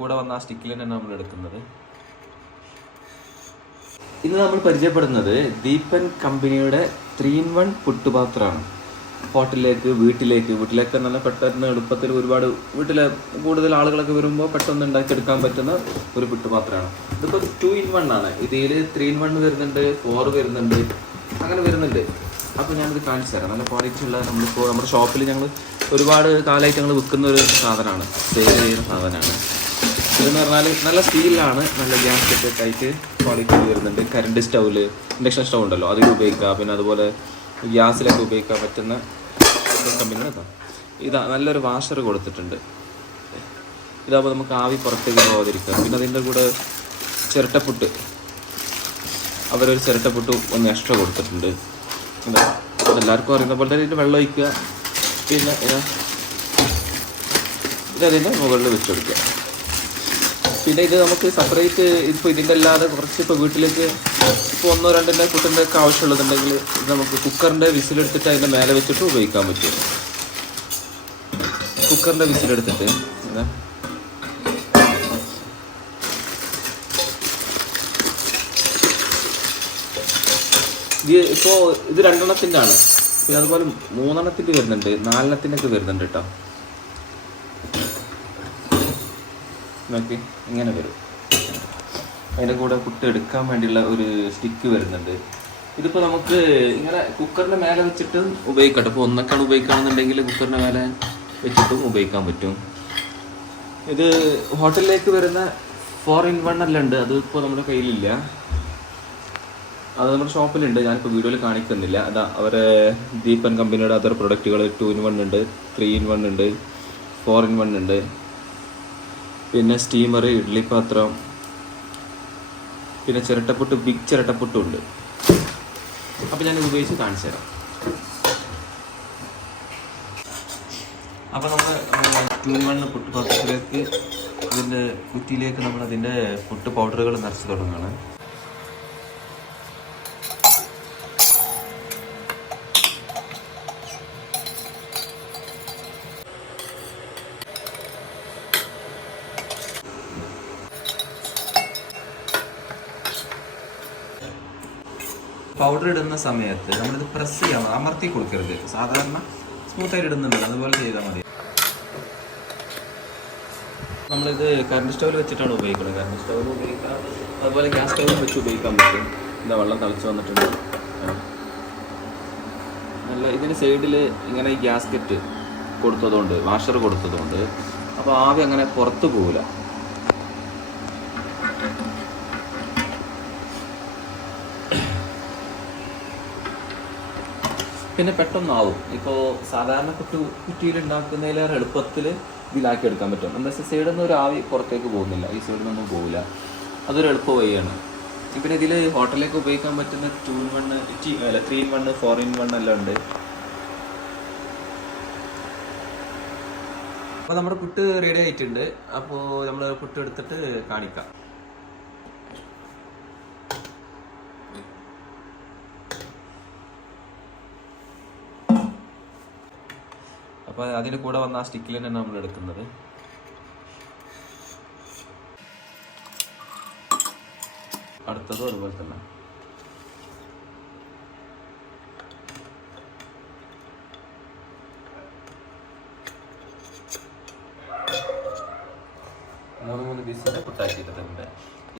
കൂടെ വന്ന ആ സ്റ്റിക്കിൽ തന്നെയാണ് നമ്മൾ എടുക്കുന്നത്. ഇന്ന് നമ്മൾ പരിചയപ്പെടുന്നത് ദീപൻ കമ്പനിയുടെ 3-in-1 പുട്ടുപാത്രമാണ്. ഹോട്ടലിലേക്ക് വീട്ടിലേക്ക് നല്ല പെട്ടെന്ന് എളുപ്പത്തിൽ ഒരുപാട് വീട്ടിലെ കൂടുതൽ ആളുകളൊക്കെ വരുമ്പോൾ പെട്ടെന്ന് ഉണ്ടാക്കിയെടുക്കാൻ പറ്റുന്ന ഒരു പുട്ടുപാത്രമാണ്. ഇതിപ്പോൾ 2-in-1 ആണ്. ഇതിൽ 3-in-1 വരുന്നുണ്ട്, 4 വരുന്നുണ്ട്, അങ്ങനെ വരുന്നുണ്ട്. അപ്പോൾ ഞാനിത് കാണിച്ചു തരാം. നല്ല ക്വാളിറ്റി ഉള്ള നമ്മളിപ്പോൾ നമ്മുടെ ഷോപ്പിൽ ഞങ്ങൾ ഒരുപാട് കാലമായിട്ട് ഞങ്ങൾ വിൽക്കുന്ന ഒരു സാധനമാണ്, സെയിൽ ചെയ്യുന്ന സാധനമാണ്. ഇതെന്ന് പറഞ്ഞാൽ നല്ല സ്റ്റീലാണ്, നല്ല ഗ്യാസ് ഒക്കെ ആയിട്ട് ക്വാളിറ്റി വരുന്നുണ്ട്. കറണ്ട് സ്റ്റൗവിൽ, ഇൻഡക്ഷൻ സ്റ്റൗ ഉണ്ടല്ലോ, അതിൽ ഉപയോഗിക്കാം. പിന്നെ അതുപോലെ ഗ്യാസിലൊക്കെ ഉപയോഗിക്കാൻ പറ്റുന്ന കമ്പനിയാണ് കേട്ടോ. ഇതാ നല്ലൊരു വാഷർ കൊടുത്തിട്ടുണ്ട്. ഇതാകുമ്പോൾ നമുക്ക് ആവി പുറത്തേക്ക് പോകാതിരിക്കാം. പിന്നെ അതിൻ്റെ കൂടെ ചിരട്ടപ്പുട്ട്, അവരൊരു ചിരട്ടപ്പുട്ട് ഒന്ന് എക്സ്ട്രാ കൊടുത്തിട്ടുണ്ട്. ഇതാ എല്ലാവർക്കും അറിയുന്ന പോലെ തന്നെ ഇതിൻ്റെ വെള്ളം ഒഴിക്കുക, പിന്നെ ഇതതിൻ്റെ മുകളിൽ വെച്ചെടുക്കുക. പിന്നെ ഇത് നമുക്ക് സെപ്പറേറ്റ് ഇപ്പോൾ ഇതിൻ്റെ അല്ലാതെ കുറച്ച് ഇപ്പോൾ വീട്ടിലേക്ക് ഇപ്പോൾ 1-2 പുട്ടിൻ്റെ ഒക്കെ ആവശ്യമുള്ളതുണ്ടെങ്കിൽ ഇത് നമുക്ക് കുക്കറിൻ്റെ വിസിലെടുത്തിട്ട് അതിൻ്റെ മേലെ വെച്ചിട്ട് ഉപയോഗിക്കാൻ പറ്റും. കുക്കറിൻ്റെ വിസിലെടുത്തിട്ട് ഇപ്പോൾ ഇത് 2-എണ്ണത്തിൻ്റെ ആണ്. പിന്നെ അതുപോലെ 3-എണ്ണത്തിൻ്റെ വരുന്നുണ്ട്, 4-എണ്ണത്തിൻ്റെ വരുന്നുണ്ട് കേട്ടോ. നോക്കി ഇങ്ങനെ വരും. അതിൻ്റെ കൂടെ പുട്ട് എടുക്കാൻ വേണ്ടിയുള്ള ഒരു സ്റ്റിക്ക് വരുന്നുണ്ട്. ഇതിപ്പോൾ നമുക്ക് ഇങ്ങനെ കുക്കറിൻ്റെ മേലെ വെച്ചിട്ട് ഉപയോഗിക്കട്ടെ. ഇപ്പോൾ ഒന്നൊക്കെയാണ് ഉപയോഗിക്കുകയാണെന്നുണ്ടെങ്കിൽ കുക്കറിൻ്റെ മേലെ വെച്ചിട്ടും ഉപയോഗിക്കാൻ പറ്റും. ഇത് ഹോട്ടലിലേക്ക് വരുന്ന 4-in-1 എല്ലാം ഉണ്ട്. അതിപ്പോൾ നമ്മുടെ കയ്യിലില്ല, അത് നമ്മുടെ ഷോപ്പിലുണ്ട്. ഞാനിപ്പോൾ വീഡിയോയിൽ കാണിക്കുന്നില്ല. അതാ അവരെ ദീപൻ കമ്പനിയുടെ അതർ പ്രൊഡക്റ്റുകൾ 2-in-1 ഉണ്ട്, 3-in-1 ഉണ്ട്, 4-in-1 ഉണ്ട്. പിന്നെ സ്റ്റീമർ, ഇഡ്ഡലിപ്പാത്രം, പിന്നെ ചിരട്ടപ്പുട്ട്, ബിഗ് ചിരട്ടപ്പുട്ടും ഉണ്ട്. അപ്പോൾ ഞാൻ ഉപയോഗിച്ച് കാണിച്ചു തരാം. അപ്പോൾ നമ്മൾ 2-in-1 പുട്ടുപാത്രത്തിലേക്ക് ഇതിൻ്റെ കുറ്റിയിലേക്ക് നമ്മൾ അതിൻ്റെ പുട്ട് പൗഡറുകൾ നിറച്ച് തുടങ്ങുകയാണ്. പൗഡർ ഇടുന്ന സമയത്ത് നമ്മളിത് പ്രസ് ചെയ്യാം, അമർത്തി കൊടുക്കരുത്. സാധാരണ സ്മൂത്തായിട്ട് ഇടുന്നുണ്ടല്ലോ, അതുപോലെ ചെയ്താൽ മതി. നമ്മളിത് കറണ്ട് സ്റ്റൗവിൽ വെച്ചിട്ടാണ് ഉപയോഗിക്കുന്നത്. കറണ്ട് സ്റ്റൗവിൽ ഉപയോഗിക്കാം, അതുപോലെ ഗ്യാസ് സ്റ്റൗവിൽ വെച്ച് ഉപയോഗിക്കാൻ പറ്റും. എന്താ വെള്ളം തിളച്ച് വന്നിട്ടുണ്ട്. നല്ല ഇതിന് സൈഡിൽ ഇങ്ങനെ ഈ ഗ്യാസ്കറ്റ് കൊടുത്തതുകൊണ്ട്, വാഷർ കൊടുത്തതുകൊണ്ട് അപ്പോൾ ആവി അങ്ങനെ പുറത്ത് പോകില്ല. പിന്നെ പെട്ടെന്നാവും. ഇപ്പോൾ സാധാരണ കുറ്റിയിൽ ഉണ്ടാക്കുന്നതിലേറെ എളുപ്പത്തിൽ ഇതിലാക്കി എടുക്കാൻ പറ്റും. നമ്മുടെ സൈഡിൽ നിന്ന് ഒരു ആവി പുറത്തേക്ക് പോകുന്നില്ല, ഈ സൈഡിൽ നിന്നൊന്നും പോകില്ല. അതൊരു എളുപ്പ വഴിയാണ്. പിന്നെ ഇതിൽ ഹോട്ടലിലേക്ക് ഉപയോഗിക്കാൻ പറ്റുന്ന 3-in-1, 4-in-1 എല്ലാം ഉണ്ട്. അപ്പോൾ നമ്മുടെ പുട്ട് റെഡി ആയിട്ടുണ്ട്. അപ്പോൾ നമ്മൾ പുട്ട് എടുത്തിട്ട് കാണിക്കാം. അപ്പോൾ അതിൻ്റെ കൂടെ വന്ന ആ സ്റ്റിക്കിൽ തന്നെയാണ് നമ്മൾ എടുക്കുന്നത്. അടുത്തതും അതുപോലെ തന്നെ. മൂന്ന് പീസിൽ പുട്ടാക്കിയിട്ടുണ്ട്.